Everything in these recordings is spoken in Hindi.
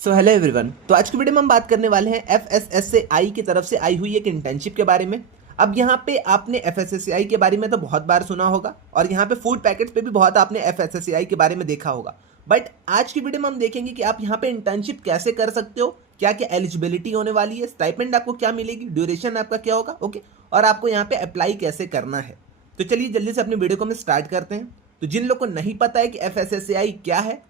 So hello everyone. तो आज की वीडियो में हम बात करने वाले हैं एफएसएसएआई की तरफ से आई हुई एक इंटर्नशिप के बारे में। अब यहाँ पे आपने एफएसएसएआई के बारे में तो बहुत बार सुना होगा और यहाँ पे फूड पैकेट्स पे भी बहुत आपने एफएसएसएआई के बारे में देखा होगा। बट आज की वीडियो में हम देखेंगे कि आप यहाँ पे इंटर्नशिप कैसे कर सकते हो, क्या क्या एलिजिबिलिटी होने वाली है, स्टाइपेंड आपको क्या मिलेगी, ड्यूरेशन आपका क्या होगा, ओके, और आपको यहाँ पे अप्लाई कैसे करना है। तो चलिए जल्दी से अपनी वीडियो को हम स्टार्ट करते हैं। तो जिन लोग को नहीं पता है कि एफएसएसएआई क्या है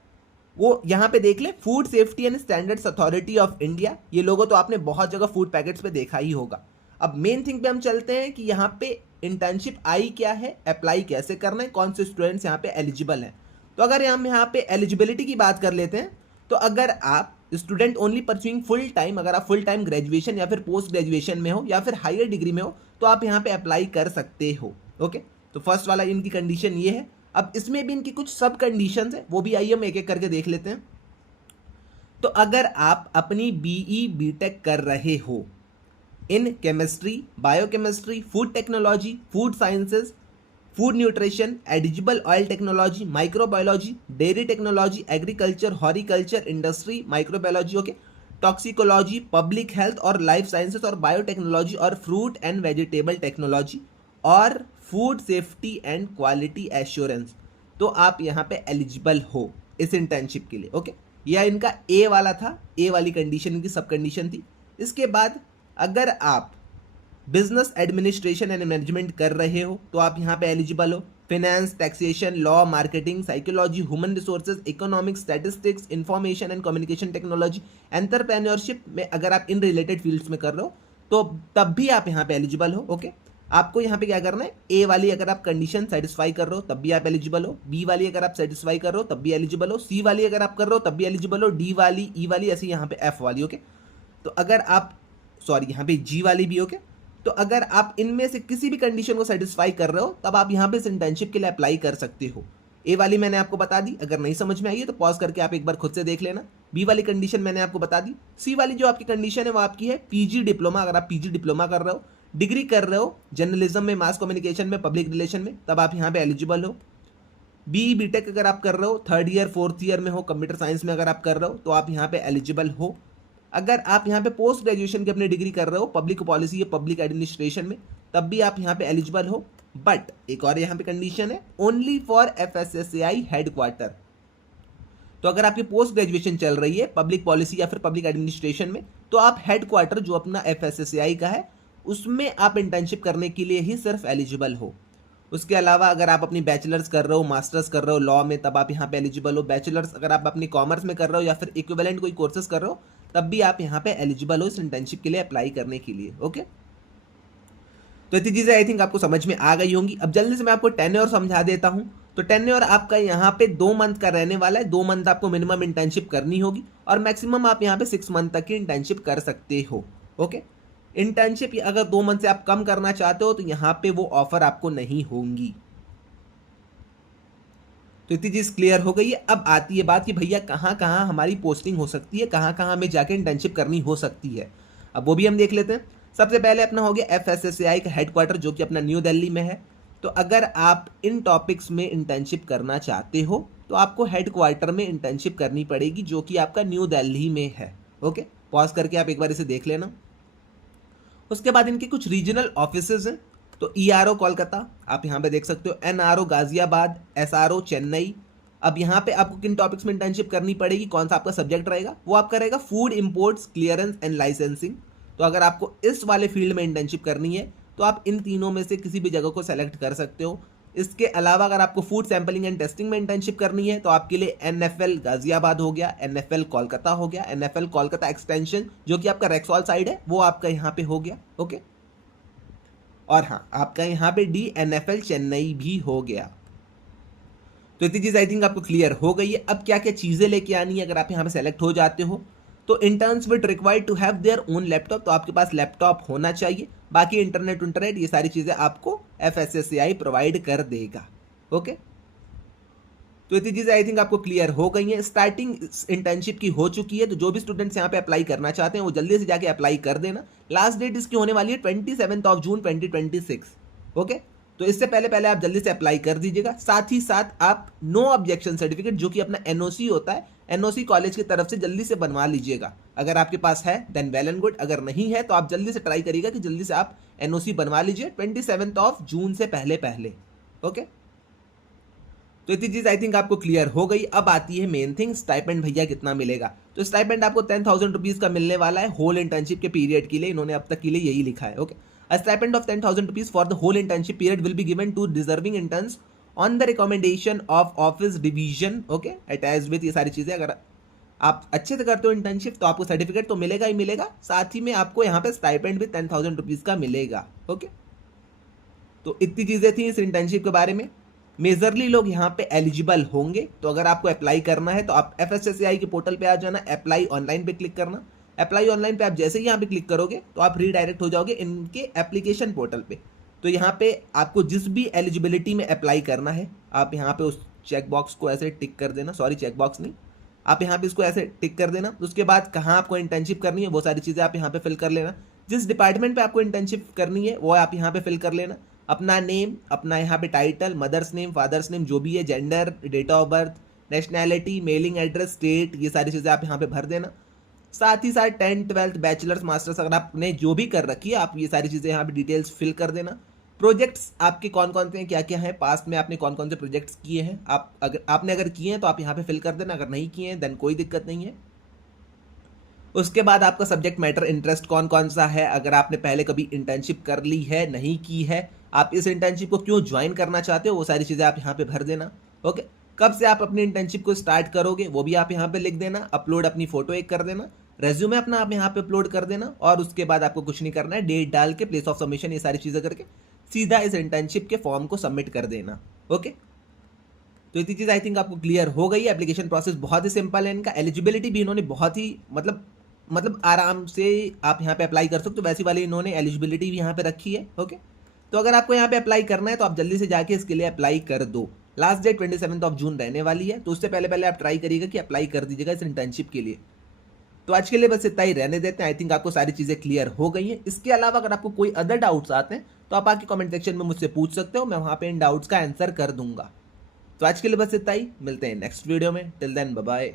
वो यहाँ पे देख ले, food safety and standards authority of India. ये लोगो तो आपने बहुत जगह फूड पैकेट्स पे देखा ही होगा। अब मेन थिंग पे हम चलते हैं कि यहाँ पे इंटर्नशिप आई क्या है, अप्लाई कैसे करना है, कौन से स्टूडेंट्स यहाँ पे एलिजिबल हैं। तो अगर हम यहाँ पे एलिजिबिलिटी की बात कर लेते हैं, तो अगर आप student only pursuing full time, अगर आप फुल टाइम ग्रेजुएशन या फिर पोस्ट ग्रेजुएशन में हो या फिर हायर डिग्री में हो, तो आप यहाँ पे अप्लाई कर सकते हो। ओके, तो फर्स्ट वाला इनकी कंडीशन ये है। अब इसमें भी इनकी कुछ सब कंडीशंस है, वो भी आइए हम एक एक करके देख लेते हैं। तो अगर आप अपनी बीई बीटेक कर रहे हो in chemistry, biochemistry, food technology, food sciences, food nutrition, edible oil technology, microbiology, dairy technology, agriculture, horticulture, industry, microbiology, okay, toxicology, public health और लाइफ साइंसेज और बायोटेक्नोलॉजी और फ्रूट एंड वेजिटेबल टेक्नोलॉजी और food safety and quality assurance, तो आप यहाँ पे एलिजिबल हो इस इंटर्नशिप के लिए। ओके, यह इनका ए वाला था, ए वाली कंडीशन इनकी सब कंडीशन थी। इसके बाद अगर आप बिजनेस एडमिनिस्ट्रेशन एंड मैनेजमेंट कर रहे हो तो आप यहाँ पे एलिजिबल हो। Finance, taxation, law, marketing, psychology, human resources, economics, statistics, information and communication technology, entrepreneurship में अगर आप इन रिलेटेड फील्ड्स में कर रहे हो तो तब भी आप यहाँ पे एलिजिबल हो। ओके, आपको यहाँ पे क्या करना है, ए वाली अगर आप कंडीशन सेटिस्फाई कर रहे हो तब भी आप एलिजिबल हो, बी वाली अगर आप सेटिस्फाई कर रहे हो तब भी एलिजिबल हो, सी वाली अगर आप कर रहे हो तब भी एलिजिबल हो, डी वाली, ई वाली, ऐसे यहाँ पे एफ वाली। ओके, तो अगर आप यहाँ पे जी वाली भी। ओके, तो अगर आप इनमें से किसी भी कंडीशन को सेटिस्फाई कर रहे हो तब आप यहाँ पे इस इंटर्नशिप के लिए अप्लाई कर सकते हो। ए वाली मैंने आपको बता दी, अगर नहीं समझ में आई है तो पॉज करके आप एक बार खुद से देख लेना। बी वाली कंडीशन मैंने आपको बता दी। सी वाली जो आपकी कंडीशन है वो आपकी है पीजी डिप्लोमा, अगर आप पीजी डिप्लोमा कर रहे हो, डिग्री कर रहे हो जर्नलिज्म में, मास कम्युनिकेशन में, पब्लिक रिलेशन में, तब आप यहाँ पे एलिजिबल हो। बी बीटेक अगर आप कर रहे हो, थर्ड ईयर फोर्थ ईयर में हो, कंप्यूटर साइंस में अगर आप कर रहे हो तो आप यहाँ पे एलिजिबल हो। अगर आप यहाँ पे पोस्ट ग्रेजुएशन की अपनी डिग्री कर रहे हो पब्लिक पॉलिसी या पब्लिक एडमिनिस्ट्रेशन में, तब भी आप यहाँ पे एलिजिबल हो। बट एक और यहाँ पे कंडीशन है, ओनली फॉर एफएसएसएआई हेडक्वार्टर। तो अगर आपकी पोस्ट ग्रेजुएशन चल रही है पब्लिक पॉलिसी या फिर पब्लिक एडमिनिस्ट्रेशन में, तो आप हेडक्वार्टर जो अपना एफएसएसएआई का है उसमें आप इंटर्नशिप करने के लिए ही सिर्फ एलिजिबल हो। उसके अलावा अगर आप अपनी बैचलर्स कर रहे हो, मास्टर्स कर रहे हो लॉ में, तब आप यहाँ पे एलिजिबल हो। बैचलर्स अगर आप अपनी कॉमर्स में कर रहे हो या फिर इक्विवेलेंट कोई कोर्सेज कर रहे हो, तब भी आप यहाँ पे एलिजिबल हो इस इंटर्नशिप के लिए अप्लाई करने के लिए। ओके, तो इतनी चीज़ें आई थिंक आपको समझ में आ गई होंगी। अब जल्दी से मैं आपको टेन्योर समझा देता हूँ। तो टेन्योर आपका यहाँ पे 2 मंथ का रहने वाला है। 2 मंथ आपको मिनिमम इंटर्नशिप करनी होगी और मैक्सिमम आप यहाँ पे 6 मंथ तक की इंटर्नशिप कर सकते हो। ओके, इंटर्नशिप अगर 2 मंथ से आप कम करना चाहते हो तो यहाँ पे वो ऑफर आपको नहीं होंगी। तो इतनी चीज़ क्लियर हो गई है। अब आती है बात कि भैया कहाँ कहाँ हमारी पोस्टिंग हो सकती है, कहाँ कहाँ हमें जाके इंटर्नशिप करनी हो सकती है। अब वो भी हम देख लेते हैं। सबसे पहले अपना हो गया एफएसएसएआई का हेडक्वार्टर जो कि अपना न्यू दिल्ली में है। तो अगर आप इन टॉपिक्स में इंटर्नशिप करना चाहते हो तो आपको हेडक्वार्टर में इंटर्नशिप करनी पड़ेगी जो कि आपका न्यू दिल्ली में है। ओके, पॉज करके आप एक बार इसे देख लेना। उसके बाद इनके कुछ रीजनल ऑफिसेज हैं। तो ईआरओ कोलकाता आप यहाँ पे देख सकते हो, एनआरओ गाजियाबाद, एसआरओ चेन्नई। अब यहाँ पे आपको किन टॉपिक्स में इंटर्नशिप करनी पड़ेगी, कौन सा आपका सब्जेक्ट रहेगा, वो आपका रहेगा food imports, clearance and licensing. तो अगर आपको इस वाले फील्ड में इंटर्नशिप करनी है तो आप इन तीनों में से किसी भी जगह को सेलेक्ट कर सकते हो। इसके अलावा अगर आपको फूड सैंपलिंग एंड टेस्टिंग में इंटर्नशिप करनी है तो आपके लिए एनएफएल गाजियाबाद हो गया, एनएफएल कोलकाता हो गया, एनएफएल कोलकाता एक्सटेंशन जो कि आपका रेक्सॉल साइड है वो आपका यहाँ पे हो गया। ओके, और हाँ आपका यहाँ पे डीएनएफएल चेन्नई भी हो गया। तो इतनी चीज़ आई थिंक आपको क्लियर हो गई है। अब क्या क्या चीज़ें लेके आनी है अगर आप यहाँ पे सेलेक्ट हो जाते हो। तो interns would required to have their own laptop, तो आपके पास लैपटॉप होना चाहिए। बाकी इंटरनेट ये सारी चीज़ें आपको एफएसएसएआई प्रोवाइड कर देगा। ओके, तो इतनी चीज़ें आई थिंक आपको क्लियर हो गई हैं। स्टार्टिंग इंटर्नशिप की हो चुकी है, तो जो भी स्टूडेंट्स यहाँ पे अप्लाई करना चाहते हैं वो जल्दी से जाके अप्लाई कर देना। लास्ट डेट इसकी होने वाली है 27 जून 2026। ओके, तो इससे पहले पहले आप जल्दी से अप्लाई कर दीजिएगा। साथ ही साथ आप नो ऑब्जेक्शन सर्टिफिकेट जो कि अपना एनओसी होता है, एनओसी कॉलेज की तरफ से जल्दी से बनवा लीजिएगा। अगर आपके पास है देन वेल एंड गुड, अगर नहीं है तो आप जल्दी से ट्राई करिएगा कि जल्दी से आप एनओसी बनवा लीजिए 27 जून से पहले पहले। ओके, तो इतनी चीज आई थिंक आपको क्लियर हो गई। अब आती है मेन थिंग, स्टाइपेंड भैया कितना मिलेगा। तो स्टाइपेंड आपको 10,000 रुपीज का मिलने वाला है होल इंटर्नशिप के पीरियड के लिए। इन्होंने अब तक के लिए यही लिखा है। Okay, a stipend of 10,000 rupees for the whole internship period will be given to deserving interns on the recommendation of office division. Okay, attached with ये सारी चीजें। अगर आप अच्छे से करते हो इंटर्नशिप तो आपको सर्टिफिकेट तो मिलेगा ही मिलेगा, साथ ही में आपको यहाँ पे स्टाइपेंड भी 10,000 रुपीज का मिलेगा। ओके, तो इतनी चीजें थी इस इंटर्नशिप के बारे में। मेजरली लोग यहाँ पे एलिजिबल होंगे, तो अगर आपको अप्लाई करना है तो आप FSSAI के पोर्टल पे आ जाना, अप्लाई ऑनलाइन पे क्लिक करना। अप्लाई ऑनलाइन पे आप जैसे ही यहाँ पे क्लिक करोगे तो आप रीडायरेक्ट हो जाओगे इनके एप्लीकेशन पोर्टल पे। तो यहाँ पे आपको जिस भी एलिजिबिलिटी में अप्लाई करना है आप यहाँ पे उस चेक बॉक्स को ऐसे टिक कर देना, सॉरी चेक बॉक्स नहीं, आप यहाँ पे इसको ऐसे टिक कर देना। उसके बाद कहाँ आपको इंटर्नशिप करनी है वो सारी चीज़ें आप यहाँ पे फिल कर लेना। जिस डिपार्टमेंट पे आपको इंटर्नशिप करनी है वो आप यहाँ पे फिल कर लेना। अपना नेम, अपना यहाँ पे title, mother's name, father's name जो भी है, gender, date of birth, nationality, mailing address, state, ये सारी चीज़ें आप यहाँ पे भर देना। साथ ही साथ 10th 12th बैचलर्स मास्टर्स अगर आपने जो भी कर रखी है आप ये सारी चीज़ें यहाँ पे डिटेल्स फिल कर देना। प्रोजेक्ट्स आपके कौन कौन से हैं, क्या क्या हैं, पास्ट में आपने कौन कौन से प्रोजेक्ट्स किए हैं, आपने अगर किए हैं तो आप यहाँ पे फिल कर देना, अगर नहीं किए हैं देन कोई दिक्कत नहीं है। उसके बाद आपका सब्जेक्ट मैटर इंटरेस्ट कौन कौन सा है, अगर आपने पहले कभी इंटर्नशिप कर ली है, नहीं की है, आप इस इंटर्नशिप को क्यों ज्वाइन करना चाहते हो, वो सारी चीज़ें आप यहाँ पे भर देना। ओके, कब से आप अपनी इंटर्नशिप को स्टार्ट करोगे वो भी आप यहाँ पे लिख देना। अपलोड अपनी फोटो एक कर देना, रेज्यूमे अपना आप यहाँ पे अपलोड कर देना, और उसके बाद आपको कुछ नहीं करना है, डेट डाल के, प्लेस ऑफ सबमिशन, ये सारी चीज़ें करके सीधा इस इंटर्नशिप के फॉर्म को सबमिट कर देना। ओके, तो इतनी चीज़ आई थिंक आपको क्लियर हो गई। एप्लीकेशन प्रोसेस बहुत ही सिंपल है इनका। एलिजिबिलिटी भी इन्होंने बहुत ही मतलब आराम से आप यहाँ पे अप्लाई कर सकते हो, वैसी वाली इन्होंने एलिजिबिलिटी भी यहाँ पे रखी है। ओके, तो अगर आपको यहाँ पे अप्लाई करना है तो आप जल्दी से जाके इसके लिए अप्लाई कर दो। लास्ट डेट 27 जून रहने वाली है, तो उससे पहले पहले आप ट्राई करिएगा कि अप्लाई कर दीजिएगा इस इंटर्नशिप के लिए। तो आज के लिए बस इतना ही रहने देते हैं। आई थिंक आपको सारी चीज़ें क्लियर हो गई हैं। इसके अलावा अगर आपको कोई अदर डाउट्स आते हैं तो आप आके कमेंट सेक्शन में मुझसे पूछ सकते हो, मैं वहाँ पे इन डाउट्स का आंसर कर दूंगा। तो आज के लिए बस इतना ही, मिलते हैं नेक्स्ट वीडियो में। Till then bye bye.